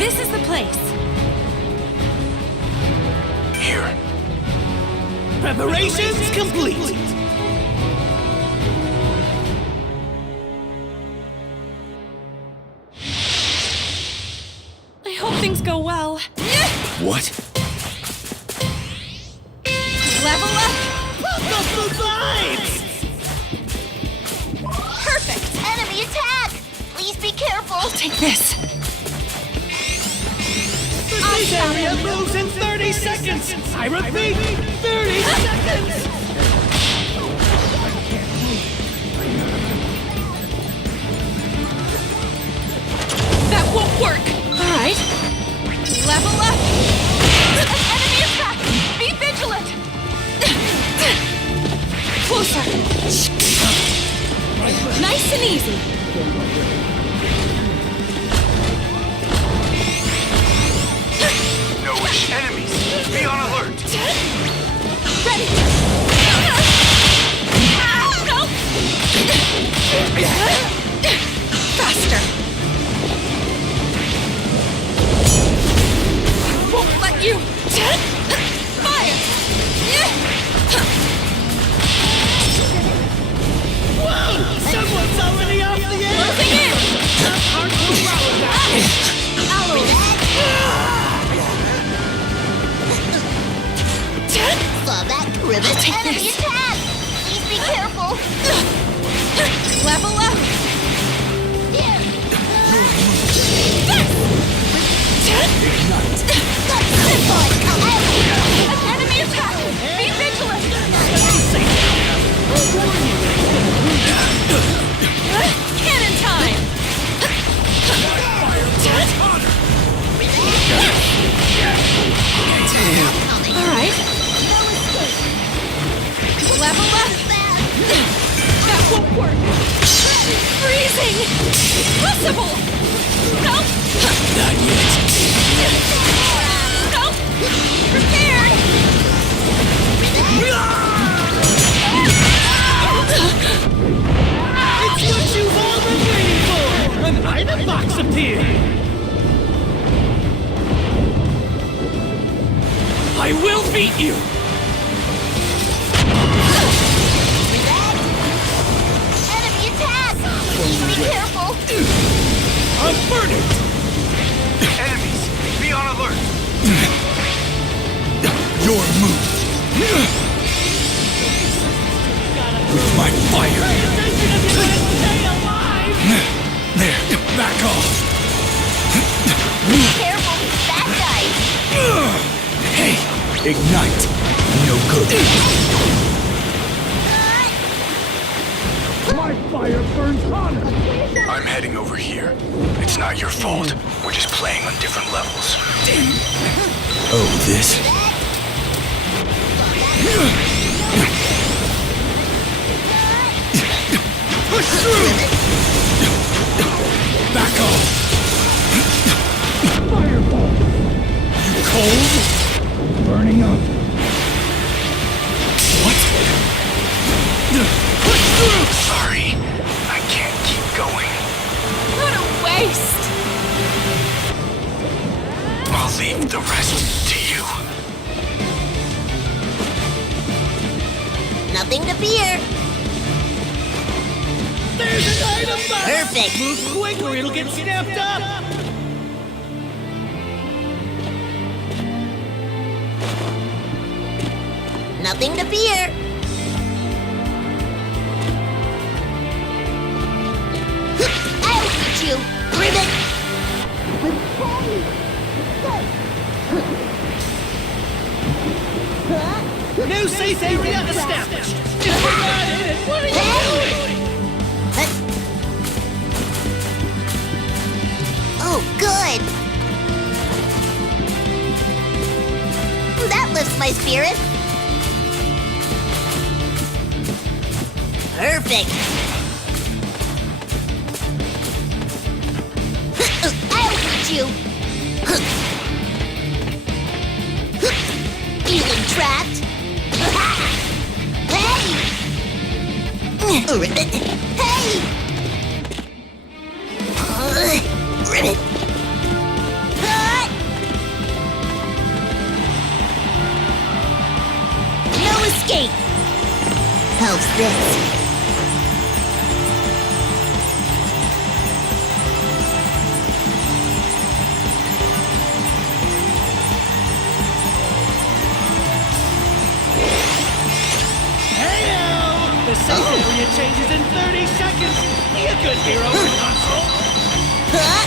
This is the place. Here. Preparations complete. I hope things go well. What? Level up! Pump up the vibes! Perfect! Enemy attack! Please be careful! I'll take this. This area moves in 30 seconds! I repeat, 30 seconds! That won't work! Alright. Level up! Enemy attack! Be vigilant! Closer! Nice and easy. No-ish enemies. Be on alert. Ready! Go! Faster! Won't let you! Fire! Whoa! Someone's already off the air! Closing in! Hardcore power back! Aloes! Saw that ribbon! Take Enemy this. attack! Please be careful! Level up! Enemy attack! Be vigilant! Cannon time! Alright. Level up! That won't work! Freezing! Impossible! No! Not yet. No! Prepared! It's what you've all been waiting for! An item box appeared! I will beat you! Enemy attack! Please be careful! I'm burning! Enemies. Be on alert. Your move. With my fire. Pay attention if you want to stay alive! There, back off. Be careful! Bad guys! Hey, ignite. No good. My fire burns hotter! I'm heading over here. It's not your fault. We're just playing on different levels. Oh, this? Push through! Back off. Fireball! You cold? Burning up. What? Push through! Sorry. I can't keep going. What a waste! I'll leave the rest to you. Nothing to fear! There's an item box! Perfect! Move quick or it'll get snapped up! Nothing to fear! I'll get you! Ribbon! New safe area established! If we're not in it, what are you doing? Oh, good! That lifts my spirit! Perfect! I'll get you! Feeling trapped? Hey! Ribbit! Hey! Ribbit! 30 seconds! Be a good hero in console!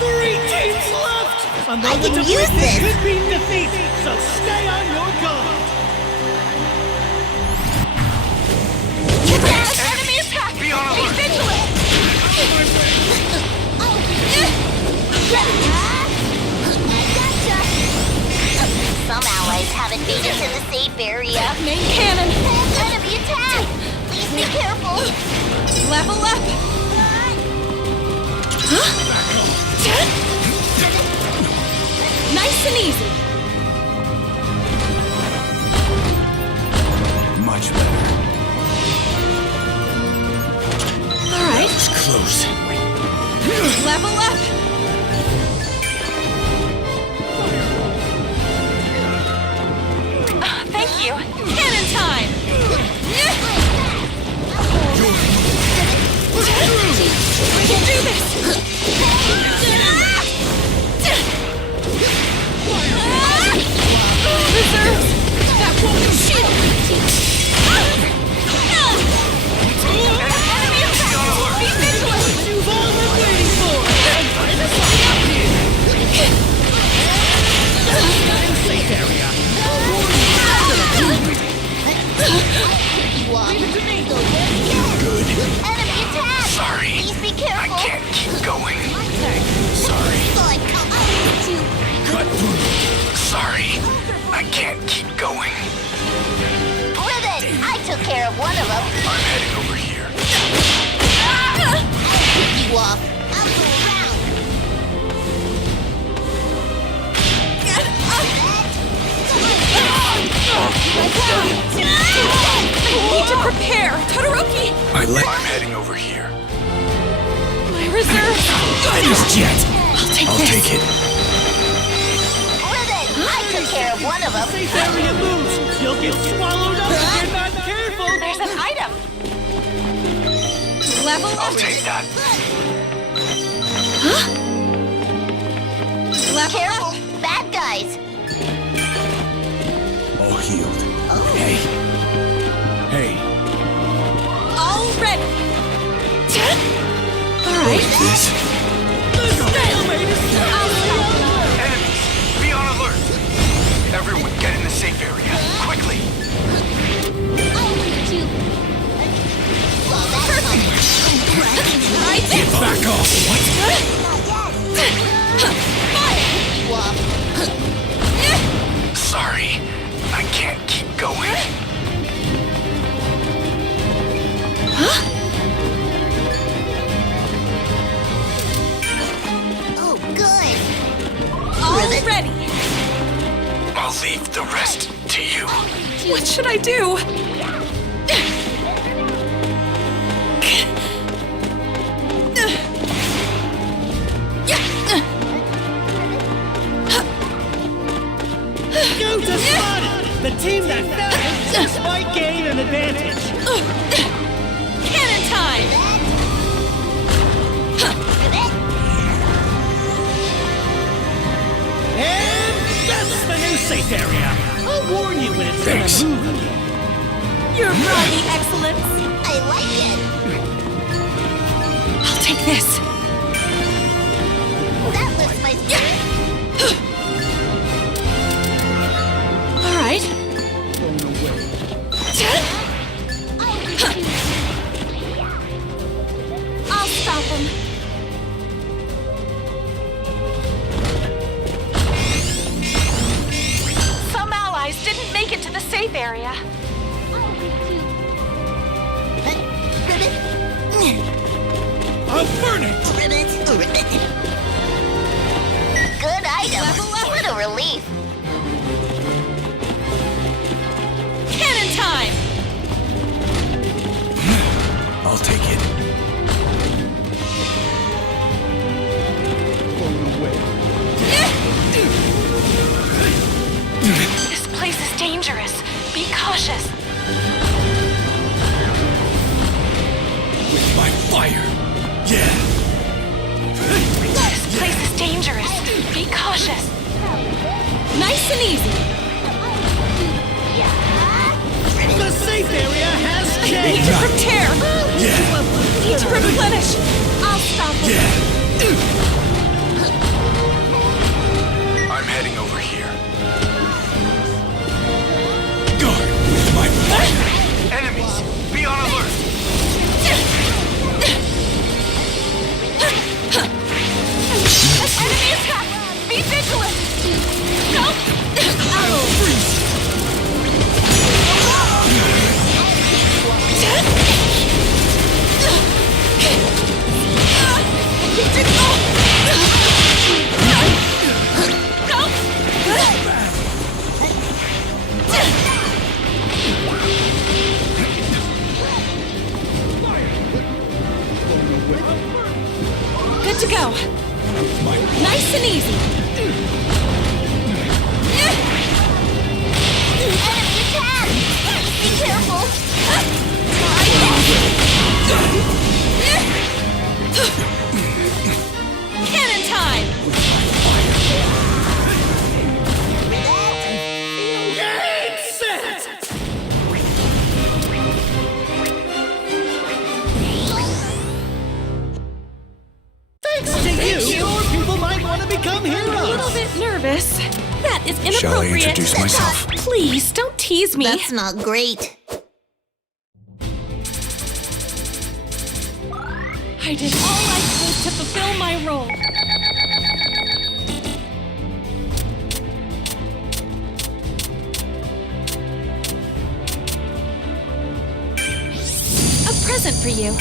Three teams left! A moment can of use weakness this. could mean defeat, so stay on your guard! Enemy attack! Be on alert. vigilant! Some allies haven't made it to the safe area. Main cannon! Enemy attack! Please be careful! Level up! Nice and easy! Much better. Alright, It's close. level up! Thank you! Cannon time! We can do this! Reserves! That won't shield! Enemy attack! Be vigilant! You've all been waiting for! Safe area! Good. Enemy attack! Sorry. Please be I careful! can't keep going. Sorry. Cut through. Sorry. I can't keep going. Ribbit! I took care of one of them. I'm heading over here. You off. I'll go around. I need to prepare! Todoroki! I'm heading over here. My reserves! Finished yet. I'll take I'll this! take it. Ribbit! I took care of one of them. Safe area moves! You'll get swallowed up if you're not careful! There's an item! Level I'll up! take that. Level Careful! up! Bad guys! All healed. Hey. Hey. All ready! Alright. This. Enemies, be on alert. Everyone, get in the safe area. Quickly. Right there! Back off. What? Sorry. I can't keep going. Oh, good! All ready! I'll leave the rest to you. What should I do? Go to spot! The team that found might gain an advantage! Cannon time! And that's the new safe area! I'll warn you when it's Thanks. gonna move again. Your mighty excellence! I like it! I'll take this! That lifts my spirit! Alright. I'll stop him. Some allies didn't make it to the safe area. I'll burn it. Good item! Level up. What a relief! Cannon time! I'll take it. This place is dangerous. Be cautious. With my fire. Yeah. This place is dangerous. Be cautious. Nice and easy. Yeah. The safe area has Need changed! to prepare. Yeah. Need to replenish. I'll stop him. Yeah. I'm heading over here. Guard with my fire. Enemies, be on alert. Enemy attack. Be vigilant. Go. Good to go. My Nice and easy. Enemy attack! Be careful! Cannon time. Game set! Thanks to you, more people might want to become A little heroes! bit nervous. That is inappropriate. Shall I introduce myself? Please don't tease me. That's not great. I did all I could to fulfill my role. A present for you.